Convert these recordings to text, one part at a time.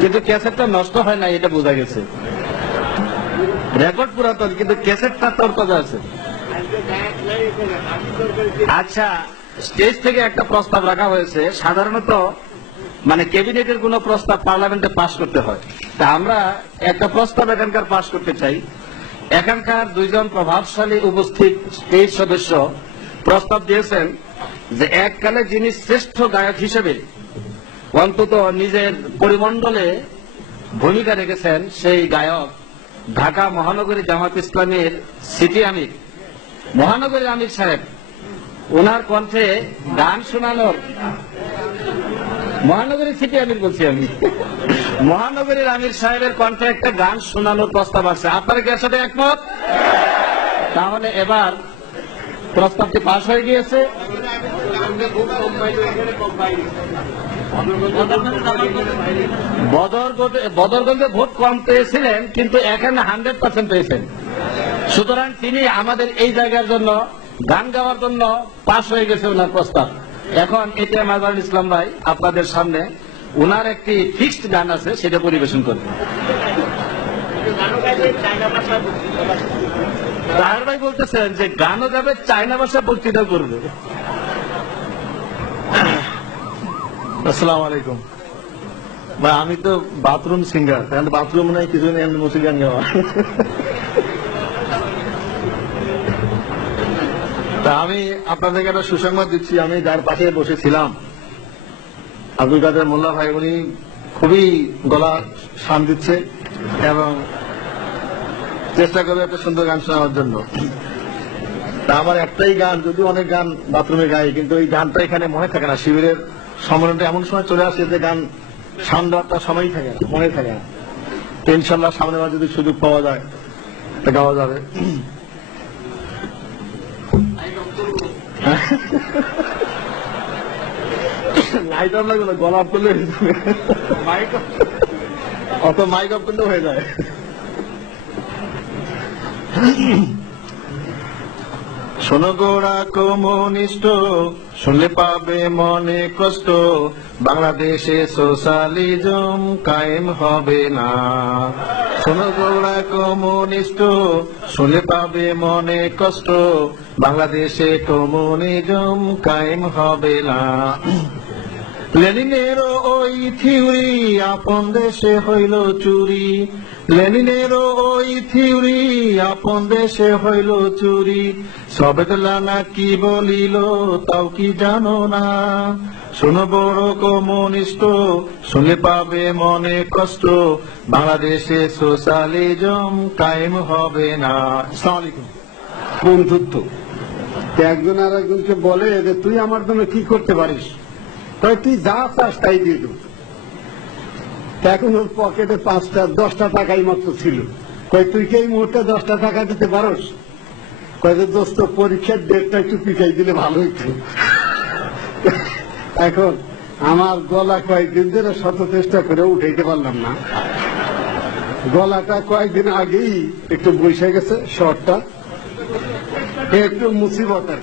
কিন্তু ক্যাসেটটা নষ্ট হয় না এটা বোঝা গেছে। রেকর্ড পুরাতন, কিন্তু ক্যাসেটটা তোর কথা আছে। আচ্ছা স্টেজ থেকে একটা প্রস্তাব রাখা হয়েছে। সাধারণত মানে ক্যাবিনেটের কোন প্রস্তাব পার্লামেন্টে পাশ করতে হয়। তা আমরা একটা প্রস্তাব এখানকার পাশ করতে চাই। এখানকার দুইজন প্রভাবশালী উপস্থিত স্টেজ সদস্য প্রস্তাব দিয়েছেন যে এককালে যিনি শ্রেষ্ঠ গায়ক হিসেবে অন্তত নিজের পরিমণ্ডলে ভূমিকা রেখেছেন সেই গায়ক ঢাকা মহানগরী জামাত ইসলামের সিটি আমির মহানগরী আমির সাহেব। ওনার কণ্ঠে গান শোনানোর মহানগরী সিটি আমির বলছি আমি। মহানগরীর আমির সাহেবের কণ্ঠে একটা গান শোনানোর প্রস্তাব আছে। আপনারা কি সাথে একমত? তাহলে এবার প্রস্তাবটি পাশ হয়ে গিয়েছে। বদরগঞ্জে ভোট কম পেয়েছিলেন কিন্তু এখানে হান্ড্রেড পার্সেন্ট পেয়েছেন। সুতরাং তিনি আমাদের এই জায়গার জন্য গান গাওয়ার জন্য পাশ হয়ে গেছে ওনার প্রস্তাব। এখন এটা মাজারুল ইসলাম ভাই আপনাদের সামনে ওনার একটি ফিক্সড গান আছে সেটা পরিবেশন করবেন। তাহার ভাই বলতেছেন যে গানও যাবে চায়না ভাষা বক্তৃতা করবে। আসসালামু ভাই, আমি তো বাথরুম সিঙ্গার বাথরুম নাই, কিছু নেই মুসিক গান গাওয়া। তা আমি আপনাদেরকে একটা সুসংবাদ দিচ্ছি, আমি যার পাশে বসেছিলাম, আব্দুল কাদের মোল্লা ভাই, উনি খুবই গলা শান দিচ্ছে এবং চেষ্টা করবে একটা সুন্দর গান শোনানোর জন্য। তা আমার একটাই গান যদি অনেক গান বাথরুমে গাই, কিন্তু এই গানটা এখানে মনে থাকে না, শিবিরের সম্মেলনটা এমন সময় চলে আসে যে গান সান দেওয়ার সময়ই থাকে না মনে থাকে না। তো ইনশাল্লাহ সামনে বার যদি সুযোগ পাওয়া যায় তা গাওয়া যাবে। লাইট অফ লাগবে না গলা করলে যাবে। অত মাইক অফ করলে হয়ে যায়। শোনো গোড়া কমিউনিস্ট শুনলে পাবে মনে কষ্ট। বাংলাদেশে সোশ্যালিজম কায়েম হবে না। শোনো গোড়া কমিউনিস্ট শুনলে পাবে মনে কষ্ট। বাংলাদেশে কমিউনিজম কায়েম হবে না। লেনিনের ওই থিউরি আপন দেশে হইল চুরি। লেনিনের ওই থিউরি আপন দেশে হইল চুরি। সবেদলা কি বলিল, তাও কি জানো না? শোনো বড় কমিউনিস্ট শুনে পাবে মনে কষ্ট। বাংলাদেশে সোশ্যালিজম কায়েম হবে না। বন্ধুত্ব। একজন আর একজনকে বলে যে, তুই আমার জন্য কি করতে পারিস? তাই যা চাস তাই দিয়ে দেব এখন ওর পকেটে পাঁচটা, দশটা টাকাই মাত্র ছিল। কই তুই কি এই মুহূর্তে দশটা টাকা দিতে পারস? কয় দোস্ত, পরীক্ষার ডেটটা একটু পিছাই দিলে ভালো হইতো। এখন আমার গলা কয়েকদিন ধরে শত চেষ্টা করে উঠাইতে পারলাম না। গলাটা কয়েকদিন আগেই একটু বসে গেছে, শর্টটা। একটু মুসিবত আর।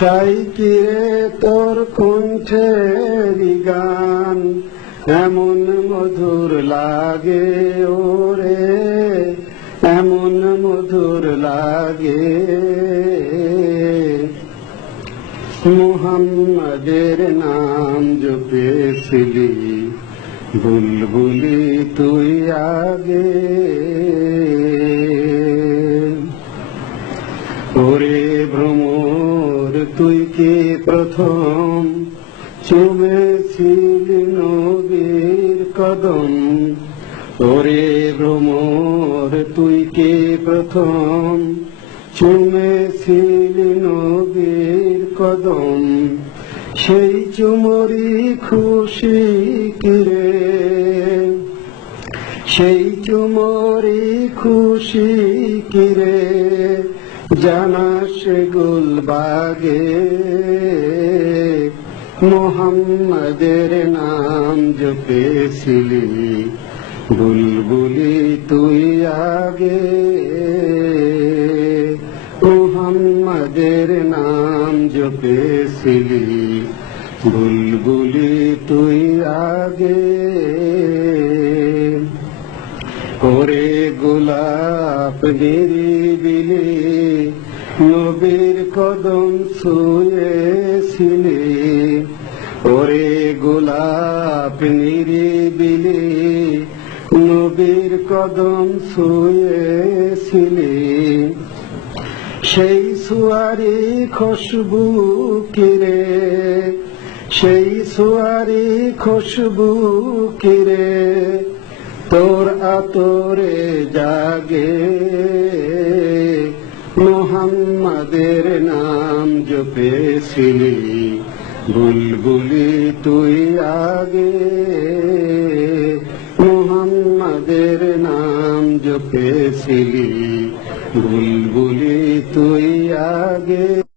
তাই কিরে তোর কণ্ঠের গান? এমন মধুর লাগে ওরে, এমন মধুর লাগে। মুহাম্মাদের নাম জপেছিলি বুলবুলি তুই আগে। ওরে ভ্রমর তুই কি প্রথম? চুমেছিলি নবীর কদম। ওরে ভ্রমর, তুই কে প্রথম? চুমেছিলি নবীর কদম। সেই চুমরি খুশি কিরে সেই চুমরি খুশি কিরে জানাস গুলবাগে মোহাম্মদের নাম জপেছিলি বুলবুলি তুই আগে। মোহাম্মদের নাম জপেছিলি বুলবুলি তুই আগে। করে গোলাপ নিরিবিলি নবীর কদম ছুঁয়েছিলি। ওরে গোলাপ নিরিবিলি নবীর কদম ছুঁয়েছিলি। সেই সুয়ারি খুশবু কিরে, সেই সুয়ারি খুশবু কিরে তোর আতরে জাগে। মোহাম্মদের নাম জপেছিলি, বুলবুলি তুই আগে। মোহাম্মদের নাম জপেছিলি, বুলবুলি তুই আগে।